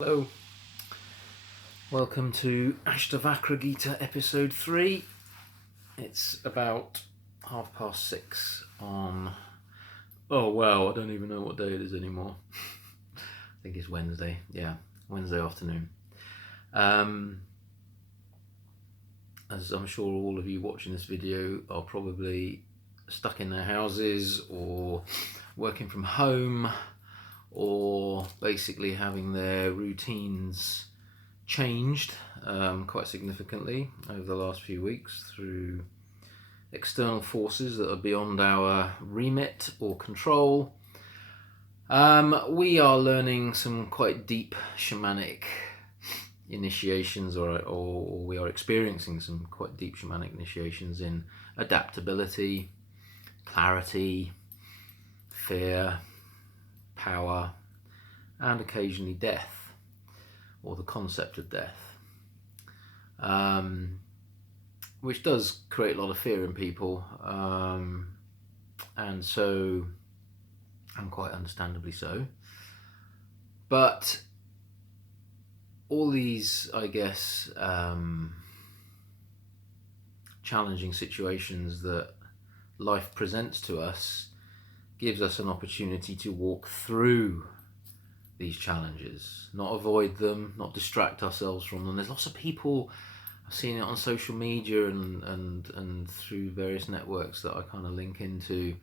Hello, welcome to Ashtavakra Gita episode 3. It's about 6:30 on... Oh wow, I don't even know what day it is anymore. I think it's Wednesday. Yeah, Wednesday afternoon. As I'm sure all of you watching this video are probably stuck in their houses or working from home, or basically having their routines changed quite significantly over the last few weeks through external forces that are beyond our remit or control. We are learning some quite deep shamanic initiations, or we are experiencing some quite deep shamanic initiations in adaptability, clarity, fear, power, and occasionally death, or the concept of death, which does create a lot of fear in people, and so, and quite understandably so. But all these, I guess, challenging situations that life presents to us gives us an opportunity to walk through these challenges, not avoid them, not distract ourselves from them. There's lots of people, I've seen it on social media and through various networks that I kind of link into,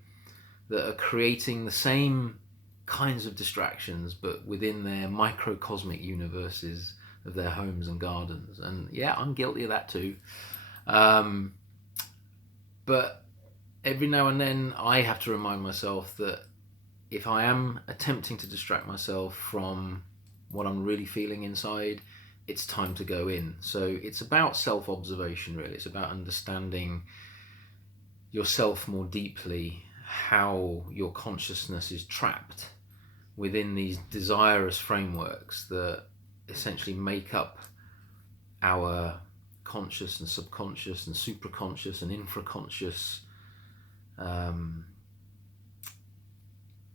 that are creating the same kinds of distractions but within their microcosmic universes of their homes and gardens. And yeah, I'm guilty of that too. But every now and then I have to remind myself that if I am attempting to distract myself from what I'm really feeling inside, it's time to go in. So it's about self-observation, really. It's about understanding yourself more deeply, how your consciousness is trapped within these desirous frameworks that essentially make up our conscious and subconscious and supraconscious and infraconscious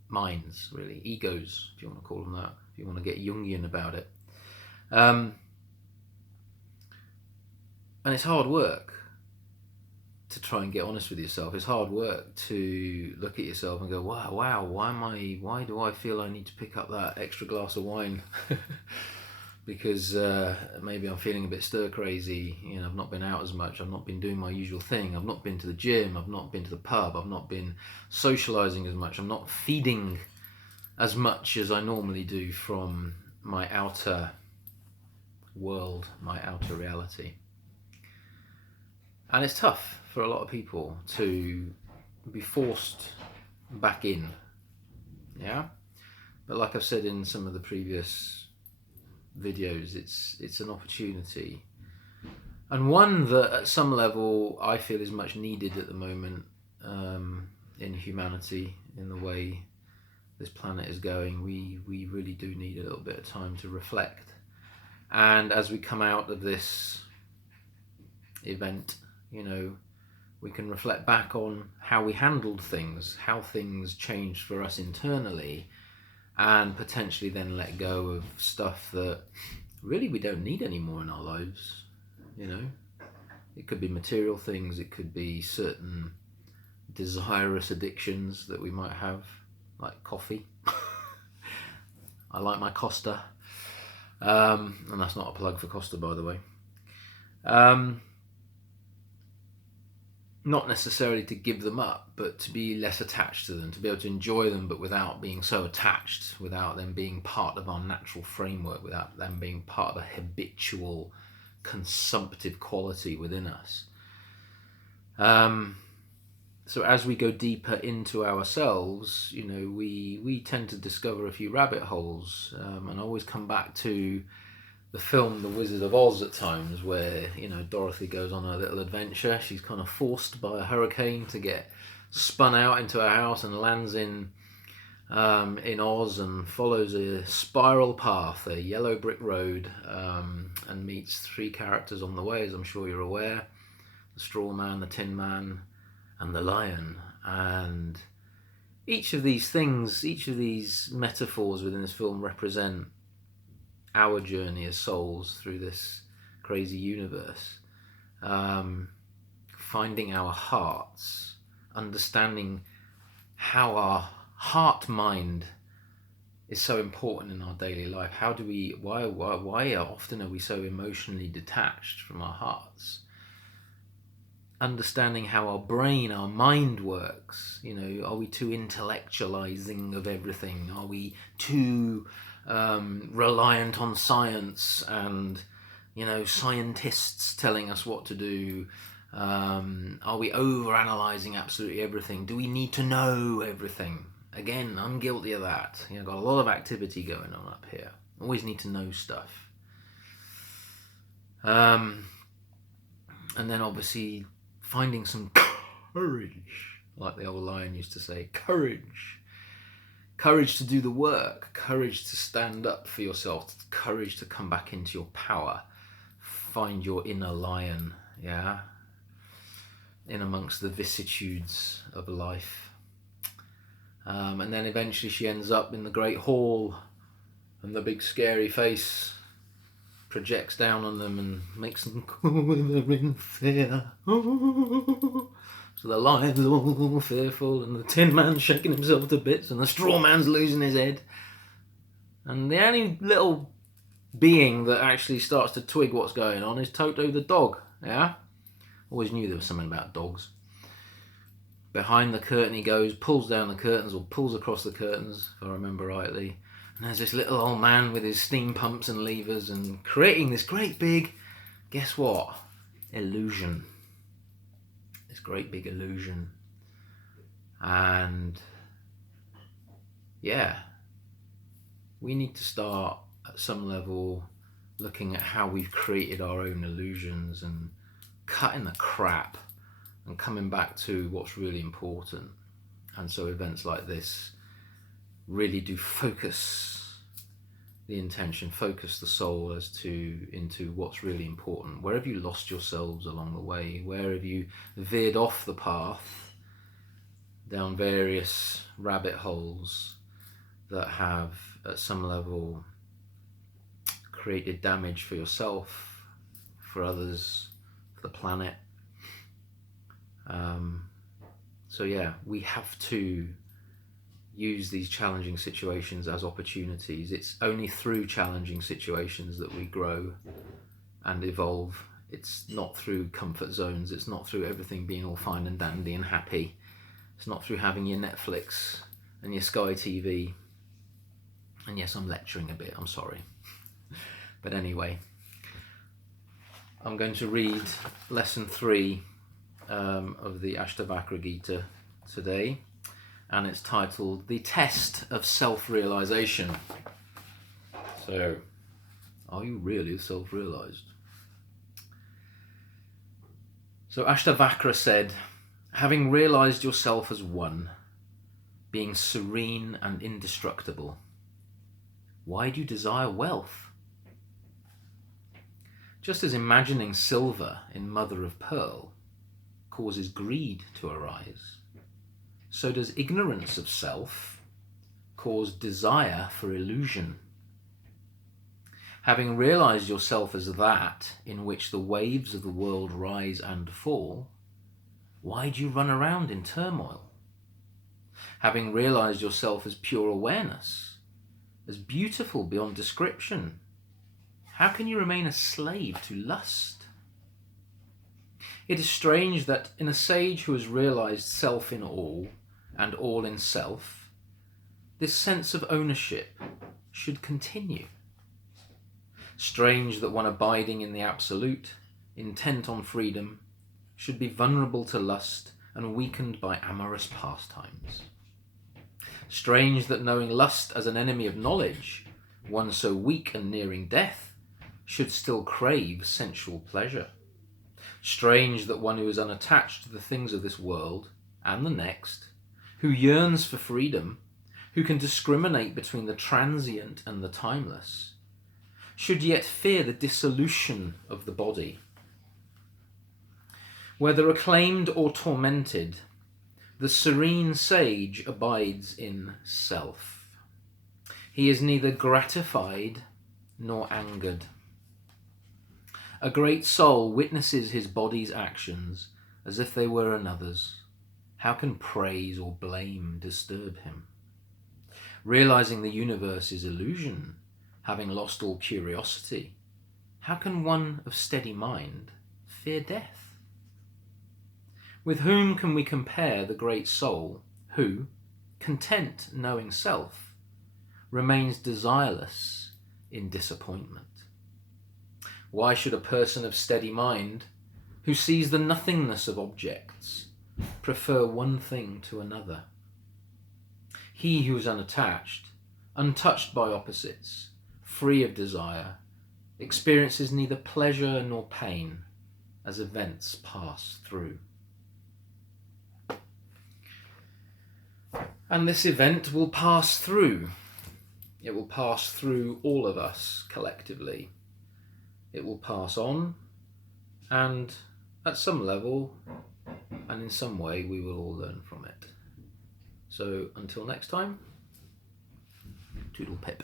minds, really, egos, if you want to call them that, if you want to get Jungian about it. And it's hard work to try and get honest with yourself. It's hard work to look at yourself and go, wow, why do I feel I need to pick up that extra glass of wine? Because maybe I'm feeling a bit stir crazy. I've not been out as much. I've not been doing my usual thing. I've not been to the gym. I've not been to the pub. I've not been socializing as much. I'm not feeding as much as I normally do from my outer world, my outer reality. And it's tough for a lot of people to be forced back in. Yeah? But like I've said in some of the previous videos, it's an opportunity, and one that at some level I feel is much needed at the moment, in humanity, in the way this planet is going. We really do need a little bit of time to reflect, and as we come out of this event, we can reflect back on how we handled things, how things changed for us internally, and potentially then let go of stuff that really we don't need anymore in our lives. It could be material things, it could be certain desirous addictions that we might have, like coffee. I like my Costa, and that's not a plug for Costa, by the way. Not necessarily to give them up, but to be less attached to them, to be able to enjoy them, but without being so attached, without them being part of our natural framework, without them being part of a habitual consumptive quality within us. So as we go deeper into ourselves, we tend to discover a few rabbit holes, and I always come back to the film The Wizard of Oz at times, where Dorothy goes on a little adventure. She's kind of forced by a hurricane to get spun out into her house and lands in Oz, and follows a spiral path, a yellow brick road, and meets 3 characters on the way, as I'm sure you're aware: the Straw Man, the Tin Man, and the Lion. And each of these things, each of these metaphors within this film represent our journey as souls through this crazy universe. Finding our hearts, understanding how our heart mind is so important in our daily life. How do we, why often are we so emotionally detached from our hearts? Understanding how our brain, our mind works. You know, are we too intellectualizing of everything? Are we too reliant on science and, you know, scientists telling us what to do? Are we over-analysing absolutely everything? Do we need to know everything? Again, I'm guilty of that. You know, got a lot of activity going on up here. Always need to know stuff. And then obviously finding some courage, like the old lion used to say, courage. Courage to do the work, courage to stand up for yourself, courage to come back into your power, find your inner lion, yeah, in amongst the vicissitudes of life. And then eventually she ends up in the great hall, and the big scary face projects down on them and makes them wither in fear. So the lion's all fearful, and the Tin Man's shaking himself to bits, and the Straw Man's losing his head. And the only little being that actually starts to twig what's going on is Toto the dog, yeah? Always knew there was something about dogs. Behind the curtain he goes, pulls down the curtains, or pulls across the curtains, if I remember rightly. And there's this little old man with his steam pumps and levers and creating this great big, guess what? Illusion. This great big illusion. And yeah, we need to start at some level looking at how we've created our own illusions and cutting the crap and coming back to what's really important. And so events like this really do focus the intention, focus the soul into what's really important. Where have you lost yourselves along the way? Where have you veered off the path down various rabbit holes that have at some level created damage for yourself, for others, for the planet? So yeah, we have to use these challenging situations as opportunities. It's only through challenging situations that we grow and evolve. It's not through comfort zones. It's not through everything being all fine and dandy and happy. It's not through having your Netflix and your Sky TV. And yes, I'm lecturing a bit, I'm sorry. But anyway, I'm going to read lesson 3 of the Ashtavakra Gita today, and it's titled The Test of Self-Realization. So, are you really self-realized? So Ashtavakra said, having realized yourself as one, being serene and indestructible, why do you desire wealth? Just as imagining silver in mother of pearl causes greed to arise, so does ignorance of self cause desire for illusion. Having realized yourself as that in which the waves of the world rise and fall, why do you run around in turmoil? Having realized yourself as pure awareness, as beautiful beyond description, how can you remain a slave to lust? It is strange that in a sage who has realized self in all and all in self, this sense of ownership should continue. Strange that one abiding in the absolute, intent on freedom, should be vulnerable to lust and weakened by amorous pastimes. Strange that knowing lust as an enemy of knowledge, one so weak and nearing death, should still crave sensual pleasure. Strange that one who is unattached to the things of this world and the next, who yearns for freedom, who can discriminate between the transient and the timeless, should yet fear the dissolution of the body. Whether acclaimed or tormented, the serene sage abides in self. He is neither gratified nor angered. A great soul witnesses his body's actions as if they were another's. How can praise or blame disturb him? Realizing the universe is illusion, having lost all curiosity, how can one of steady mind fear death? With whom can we compare the great soul who, content knowing self, remains desireless in disappointment? Why should a person of steady mind, who sees the nothingness of objects, prefer one thing to another? He who is unattached, untouched by opposites, free of desire, experiences neither pleasure nor pain as events pass through. And this event will pass through. It will pass through all of us collectively. It will pass on, and at some level and in some way we will all learn from it. So until next time, toodle pip.